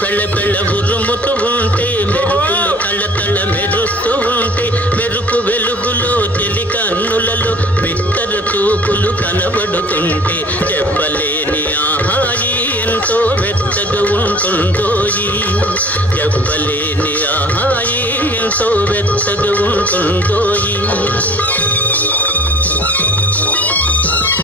పెళ్ళ పెళ్ళ ఉరుముతూ ఉంటే మెరుపులు తళ్ళ తళ్ళ మెరుస్తూ ఉంటే మెరుపు వెలుగులో చెలి కన్నులలో బిత్తర చూపులు కనబడుతుంటే చెప్పలేని ఆహాయి ఎంతో వెచ్చగా ఉంటుందోయి చెప్పలేని ఆహాయి ఎంతో వెచ్చగా ఉంటుందోయి